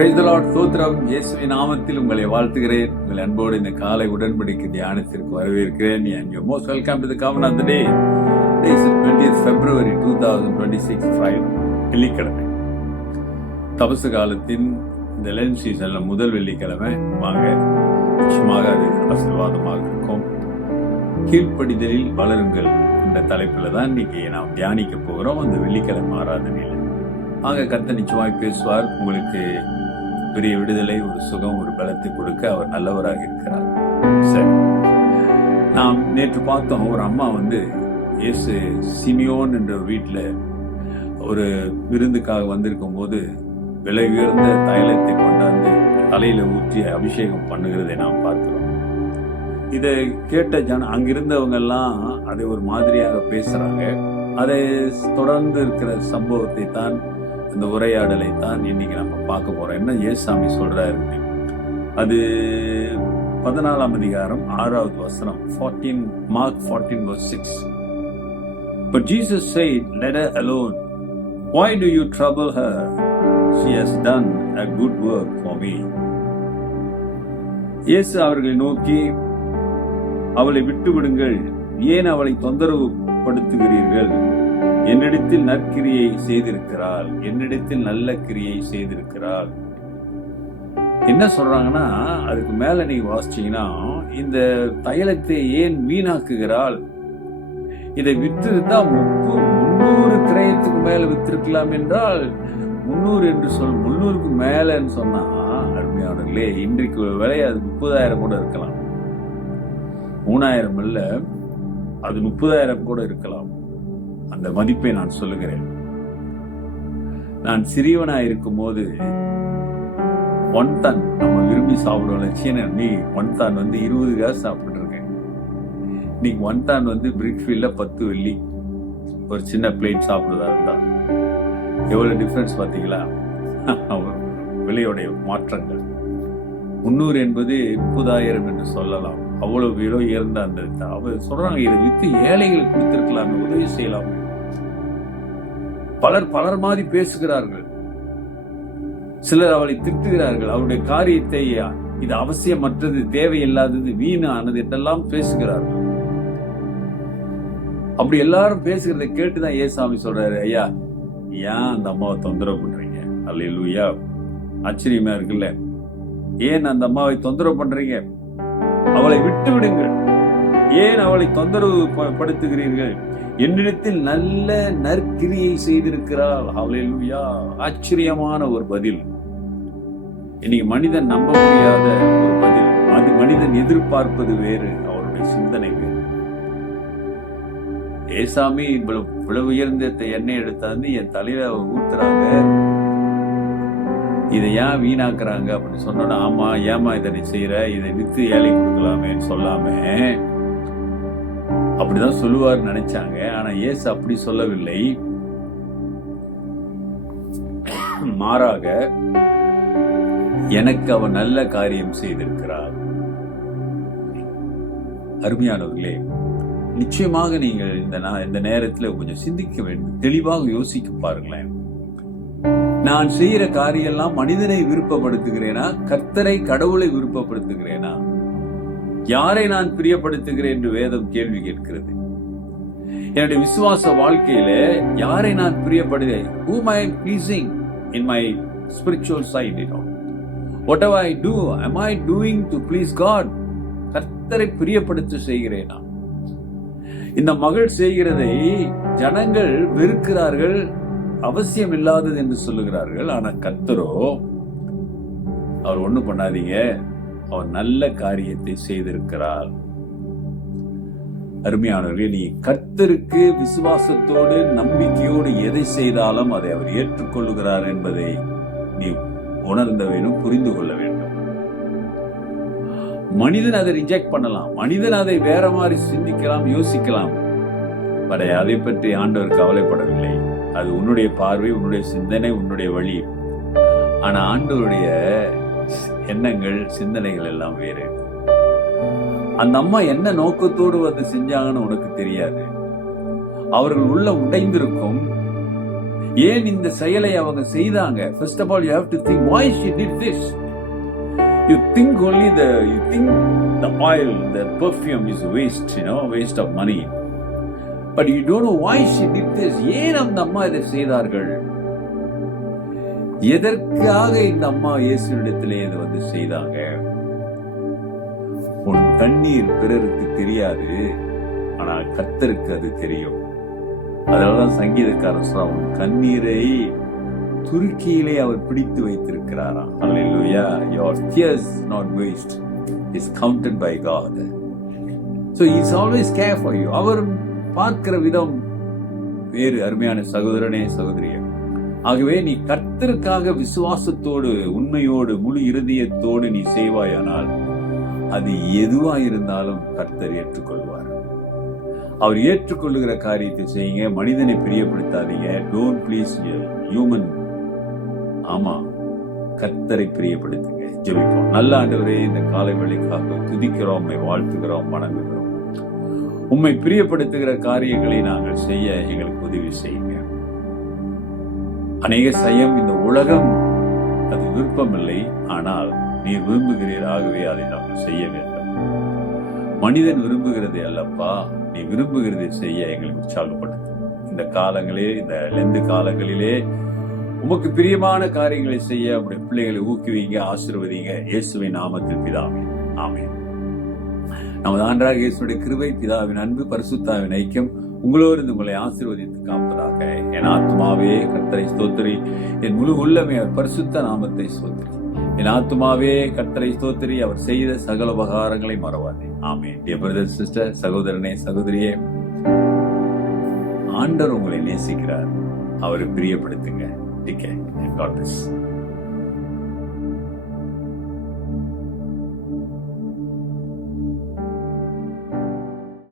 Praise the Lord. ஸ்தோத்திரம். இயேசுவின் நாமத்தில் உங்களை வாழ்த்துகிறேன். உங்கள் அன்போடு இந்த காலை உடன்படிக்கை தியானத்திற்கு வரவேற்கிறேன். And you're most welcome to the Covenant of the Day. Today is 20th February 2026 Friday, வெள்ளிக்கிழமை. தபசு காலத்தின் இந்த லென்ட் சீசன்ல முதல் வெள்ளிக்கிழமை வாங்க. நிச்சயமாக அது ஆசீர்வாதமாக இருக்கும். கீழ்ப்படிதலில் வளருங்கள் என்ற தலைப்பில் தான் இன்னைக்கு நாம் தியானிக்க போகிறோம். அந்த வெள்ளிக்கிழமை ஆராதனையில் ஆக கர்த்தர் நிச்சயமாய் பேசுவார். உங்களுக்கு பெரிய விடுதலை, ஒரு சுகம், ஒரு பலத்தை கொடுக்க அவர் நல்லவராக இருக்கிறார். சரி, நாம் நேற்று பார்த்தோம், ஒரு அம்மா இயேசு சிமியோன் என்ற ஒரு வீட்டில் ஒரு விருந்துக்காக வந்திருக்கும் போது விலை உயர்ந்த தைலத்தை கொண்டாந்து தலையில ஊற்றி அபிஷேகம் பண்ணுகிறதை நாம் பார்க்கிறோம். இதை கேட்ட அங்கிருந்தவங்க எல்லாம் அதை ஒரு மாதிரியாக பேசுறாங்க. அதை தொடர்ந்து இருக்கிற சம்பவத்தை தான், இந்த உரையாடலை தான் இன்னைக்கு நம்ம பார்க்க போறோம். என்ன ஏசாமி சொல்றாரு, அது 14ஆம் அதிகாரம் 6வது வசனம், 14 Mark 14:6. But Jesus said, "Let her alone. Why do you trouble her? She has done a good work for me." இயேசு அவர்களை நோக்கி, அவளை விட்டு விடுங்கள், ஏன் அவளை தொந்தரவு படுத்துகிறீர்கள்? என்னிடத்தில் நற்கிரியை செய்திருக்கிறாள், என்னிடத்தில் நல்ல கிரியை செய்திருக்கிறாள். என்ன சொல்றாங்கன்னா, அதுக்கு மேல நீங்க வாசிச்சீங்கன்னா, இந்த தைலத்தை ஏன் வீணாக்குகிறாள்? இதை வித்திருந்தா 300 கிரயத்துக்கு மேல வித்திருக்கலாம் என்றால் 300 என்று 300க்கு மேலன்னு சொன்னா, அருமையானவர்களே, இன்றைக்கு விலை அது 30,000 கூட இருக்கலாம். 3,000 இல்ல, அது 30,000 கூட இருக்கலாம். அந்த மதிப்பை நான் சொல்லுகிறேன். நான் சிறியவனாய் இருக்கும் போது ஒன்தான் நம்ம விரும்பி சாப்பிடுவோம். சீன நீ ஒன்தான் 20 காசு சாப்பிட்டு இருக்கேன். இன்னைக்கு ஒன்தான் பிரிக்ஃபீல்ட்ல 10 வெள்ளி ஒரு சின்ன பிளேட் சாப்பிடுறதா இருந்தா எவ்வளவு டிஃபரன்ஸ் பாத்தீங்களா? விலையோடைய மாற்றங்கள். 300 என்பது 30,000 என்று சொல்லலாம். அவ்வளவு விலை உயர்ந்த அந்த அவர் சொல்றாங்க, இதை வித்து ஏழைகளுக்கு கொடுத்திருக்கலாமே, உதவி செய்யலாம். பலர் மாதிரி பேசுகிறார்கள். சிலர் அவளை திட்டுகிறார்கள். அவருடைய காரியத்தை இது அவசியமற்றது, தேவையில்லாதது, வீணானது என்றெல்லாம் பேசுகிறார்கள். அப்படி எல்லாரும் பேசுகிறதை கேட்டுதான் ஏசாமி சொல்றாரு, ஐயா, ஏன் அந்த அம்மாவை தொந்தரவு பண்றீங்க? அல்லேலூயா. ஆச்சரியமா இருக்குல்ல? ஏன் அந்த அம்மாவை தொந்தரவு பண்றீங்க? அவளை விட்டு விடுங்கள், ஏன் அவளை தொந்தரவு படுத்துகிறீர்கள்? என்னிடத்தில் நல்ல நற்கிரியை செய்திருக்கிறாள். அல்லேலூயா. ஆச்சரியமான ஒரு பதில். இன்னைக்கு மனிதன் நம்ப முடியாத ஒரு பதில். மனிதன் எதிர்பார்ப்பது வேறு, அவருடைய சிந்தனை வேறு. ஏசாமி இவ்வளவு உயர்ந்த எண்ணெய் எடுத்தாந்து என் தலையில ஊத்துறாங்க, இதை ஏன் வீணாக்குறாங்க அப்படின்னு சொன்னோன்னா, ஆமா, ஏமா இதை நீ செய்யற, இதை வித்து ஏழை கொடுக்கலாமேன்னு சொல்லாம அப்படிதான் சொல்லுவார் நினைச்சாங்க. ஆனா இயேசு அப்படி சொல்லவில்லை. மாறாக, எனக்கு அவன் நல்ல காரியம் செய்திருக்கிறார். அருமையானவர்களே, நிச்சயமாக நீங்கள் இந்த நேரத்தில் கொஞ்சம் சிந்திக்க வேண்டும், தெளிவாக யோசிக்க பாருங்களேன். நான் செய்யற காரியம் எல்லாம் மனிதனை விருப்பப்படுத்துகிறேனா, கர்த்தரை, கடவுளை விருப்பப்படுத்துகிறேனா? யாரை நான் பிரியப்படுத்துகிறேன் என்று வேதம் கேள்வி கேட்கிறது. என்னுடைய விசுவாச வாழ்க்கையில யாரை நான் பிரியப்படுகிறேன்? Whom I am pleasing in my spiritual side, whatever I do, am I doing to please God? கர்த்தரை பிரியப்படுத்த செய்கிறேனா? இந்த மகள் செய்கிறதை ஜனங்கள் வெறுக்கிறார்கள், அவசியம் இல்லாதது என்று சொல்லுகிறார்கள். ஆனா கர்த்தரோ, அவர் ஒண்ணும் பண்ணாதீங்க, அவர் நல்ல காரியத்தை செய்திருக்கிறார். அருமையானவர்களே, நீ கர்த்தருக்கு விசுவாசத்தோடு, நம்பிக்கையோடு எதை செய்தாலும் அதை அவர் ஏற்றுக்கொள்ளுகிறார் என்பதை நீ உணர்ந்த வேண்டும், புரிந்து கொள்ள வேண்டும். மனிதன் அதை ரிஜெக்ட் பண்ணலாம், மனிதன் அதை வேற மாதிரி சிந்திக்கலாம், யோசிக்கலாம். அதை பற்றி ஆண்டவர் கவலைப்படவில்லை. அது உன்னுடைய பார்வை, உன்னுடைய சிந்தனை, உன்னுடைய வழி. ஆனா ஆண்டவருடைய எண்ணங்கள், சிந்தனைகள் எல்லாம் வேறு. அந்த அம்மா என்ன நோக்கத்தோடு செஞ்சாங்கன்னு உனக்கு தெரியாது. அவர்கள் உள்ள உடைந்திருக்கும். ஏன் இந்த செயலை அவங்க செய்தாங்க? First of all, you have to think why she did this. You think the oil, the perfume is waste, waste of money. But you don't know why she did this. ஏன் அந்த அம்மா இதை செய்தார்கள்? எதற்காக இந்த அம்மா இயேசுவிடத்திலே இதை செய்தாங்க? உன் கண்ணீர் பிறருக்கு தெரியாது, ஆனால் கர்த்தருக்கு அது தெரியும். அதனாலதான் சங்கீதக்காரர் சொல்றார், உன் கண்ணீரை துருக்கியிலே அவர் பிடித்து வைத்திருக்கிறாராம். Hallelujah. Your tears not waste is counted by God. So he is always care for you. அவர் பார்க்கிற விதம் வேறு. அருமையான சகோதரனே, சகோதரியே, ஆகவே நீ கர்த்தருக்காக விசுவாசத்தோடு, உண்மையோடு, முழு இருதயத்தோடு நீ செய்வாயானால் அது எதுவா இருந்தாலும் கர்த்தர் ஏற்றுக்கொள்வார். அவர் ஏற்றுக்கொள்ளுகிற காரியத்தை செய்யுங்க. மனிதனை பிரியப்படுத்தாதீங்க. Don't please human. ஆமா, கர்த்தரை பிரியப்படுத்துங்க. ஜெபிப்போம். நல்ல ஆண்டவரே, இந்த காலை வேளைக்காக துதிக்கிறோம், வாழ்த்துகிறோம், வணங்குகிறோம். உம்மை பிரியப்படுத்துகிற காரியங்களை நாங்கள் செய்ய எங்களுக்கு உதவி செய்யுங்க. அநேக சயம் இந்த உலகம் அது விருப்பமில்லை, ஆனால் நீ விரும்புகிறீர். ஆகவே அதை நாங்கள் செய்ய வேண்டும். மனிதன் விரும்புகிறதே அல்லப்பா, நீ விரும்புகிறதை செய்ய எங்களுக்கு உற்சாகப்படுத்தும். இந்த காலங்களே, இந்த லெந்து காலங்களிலே உமக்கு பிரியமான காரியங்களை செய்ய உங்களுடைய பிள்ளைகளை ஊக்குவிங்க, ஆசீர்வதிங்க. இயேசுவின் நாமத்தில் பிதாவே, ஆமென். நமது ஆண்டவராகிய இயேசுவுடைய கிருபை, பிதாவின் அன்பு, பரிசுத்தாவின் ஐக்கியம் உங்களோடு உங்களை ஆசீர்வதித்து காப்பதாக. என் ஆத்துமாவே கர்த்தரை ஸ்தோத்திரி, என் முழு உள்ளமே அவர் பரிசுத்த நாமத்தை ஸ்தோத்திரி. என் ஆத்துமாவே கர்த்தரை ஸ்தோத்திரி, அவர் செய்த சகல உபகாரங்களை மறவாதே. ஆமென். டியர் பிரதர், சிஸ்டர், சகோதரனே, சகோதரியே, ஆண்டவர் உங்களை நேசிக்கிறார். அவரை பிரியப்படுத்துங்க. God bless.